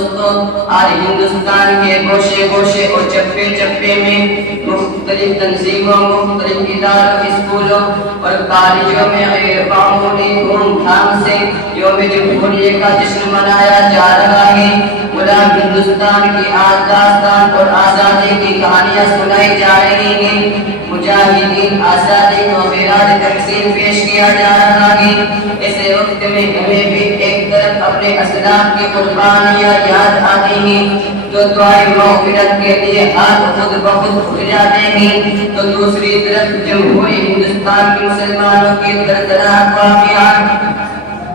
دوستوں، آج ہندوستان کے گوشے گوشے اور چپے چپے میں مختلف تنظیموں، مختلف اداروں، اسکولوں اور کالجوں میں غیر معمولی دھوم دھام سے یوم جمہوریہ کا جشن منایا جا رہا ہے۔ غلام ہندوستان کی داستان اور آزادی کی کہانیاں سنائی جا رہی ہیں۔ مجاہدین آزادی کو خراج تحسین پیش کیا جا رہا ہے۔ ایسے وقت میں ہمیں بھی ایک طرف اپنے اسلاف کی قربانیاں یاد آتی ہیں جو دعائے مغفرت کے لیے ہاتھ خود بخود اٹھ جاتے ہیں، تو دوسری طرف جمہوری ہندوستان کے مسلمانوں کی دردناک واقعات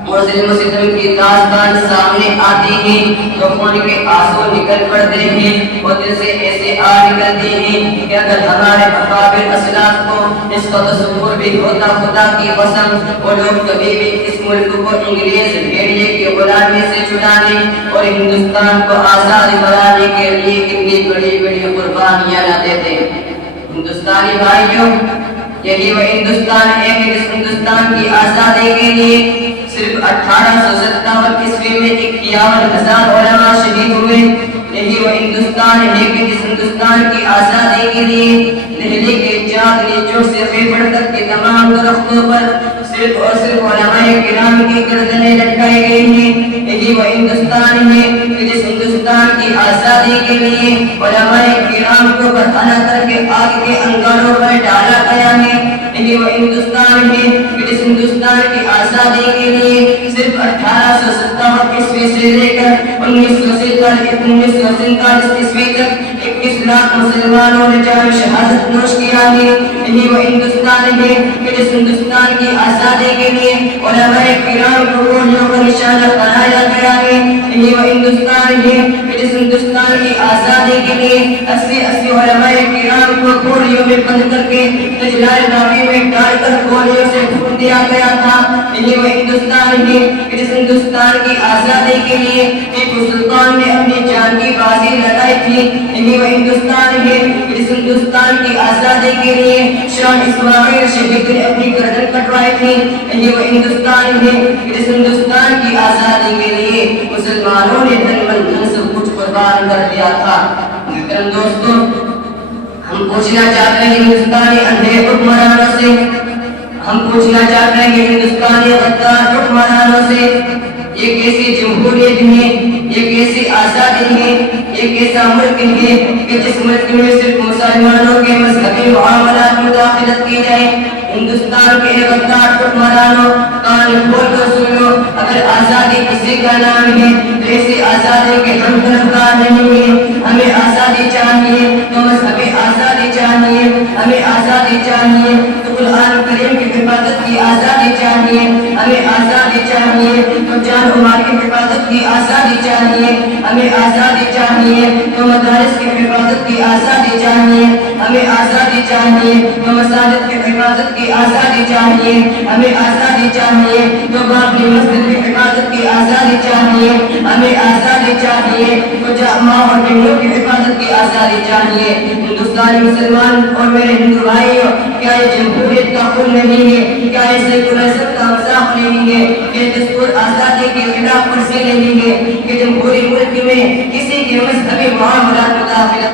اور ظلم و ستم کی داستان سامنے آتی ہے تو خون کے آنسو نکل پڑتے ہیں اور دل سے ایسے نکلتے ہیں کہ اگر ہمارے اکابر اسلاف کو اس کا تصور بھی ہوتا خدا کی قسم، وہ لوگ کبھی بھی اس ملک کو انگریز بھیڑیے کی غلامی سے چھڑانے اور ہندوستان کو آزاد بنانے کے لیے اتنی بڑی بڑی قربانیاں نہ دیتے۔ ہندوستانی بھائیوں، یہی وہ ہندوستان ہے کہ جس ہندوستان کی آزادی کے لیے صرف 1857 عیسوی میں 51,000 علماء شہید ہوئے۔ یہی وہ ہندوستان ہے کہ جس ہندوستان کی آزادی کے لیے دہلی کے چاندنی چوک سے خیبر تک کے تمام درختوں پر صرف اور صرف علماء کرام کی گردنیں لٹکائی گئی ہیں۔ یہی وہ ہندوستان ہے کہ جس ہندوستان کی آزادی کے لیے علماء کرام کو برہنہ کر کے آگ کے انگاروں پر ڈالا گیا ہے۔ یہی وہ ہندوستان ہے کہ جس ہندوستان کی آزادی کے لیے صرف 1857 عیسوی سے لے کر 1947 عیسوی تک 21 لاکھ مسلمانوں نے جام شہادت نوش کیا ہے۔ یہی وہ ہندوستان ہے کہ جس ہندوستان کی آزادی کے لیے علماء کرام کو گولیوں کا نشانہ بنایا گیا ہے۔ یہی وہ ہندوستان ہے کہ جس ہندوستان کی آزادی کے لیے 80 علماء کرام کو گولیوں میں بند کر کے دجلہ ناوی میں ڈال کر گولیوں سے بھون دیا گیا تھا۔ یہی وہ ہندوستان ہے کہ جس ہندوستان کی آزادی کے لیے ٹیپو سلطان نے اپنی جان کی بازی لڑائی تھی۔ یہی وہ ہندوستان ہے کہ جس ہندوستان کی آزادی کے لیے شاہ اسماعیل شہید نے اپنی گردن کٹوائی تھی۔ یہی وہ ہندوستان ہے کہ جس ہندوستان کی آزادی کے لیے مسلمانوں نے تن من دھن سب کچھ قربان کر دیا تھا۔ محترم دوستوں، ہم پوچھنا چاہتے ہیں ہندوستانی اندھے حکمرانوں سے، ہم پوچھنا چاہتے ہیں کہ ہندوستانی غدار حکمرانوں سے، یہ کیسی جمہوریت ہے، یہ کیسی آزادی ہے، یہ کیسا ملک ہے کہ جس ملک میں صرف مسلمانوں کے مذہبی معاملات مداخلت کی جائے۔ ہندوستان کے غدار حکمرانوں، کان کھول کر سن لو، اگر آزادی کسی کا نام ہے تو ایسی آزادی کے ہم طرفدار نہیں ہیں۔ ہمیں آزادی چاہیے تو مذہبی آزادی چاہیے، ہمیں آزادی چاہیے تو قرآن کریم کی حفاظت کی آزادی چاہیے، ہمیں آزادی چاہیے تو جان و مال کی حفاظت کی آزادی چاہیے، ہمیں آزادی چاہیے تو مدارس کی حفاظت کی آزادی چاہیے، ہمیں آزادی چاہیے تو مساجد کی حفاظت کی آزادی چاہیے، ہمیں آزادی چاہیے تو بابری مسجد کی حفاظت کی آزادی چاہیے، ہمیں آزادی چاہیے تو جامع اور جنگلوں کی حفاظت کی آزادی چاہیے۔ ہندوستانی مسلمان اور میرے ہندو بھائیوں، کیا یہ جمہوریت کا خون نہیں ہے؟ کیا یہ سیکولرزم کا مذاق نہیں ہے؟ یہ دستور آزادی کی خلاف ورزی نہیں ہے کہ جمہوری ملک میں کسی کے مذہبی معاملات مداخلت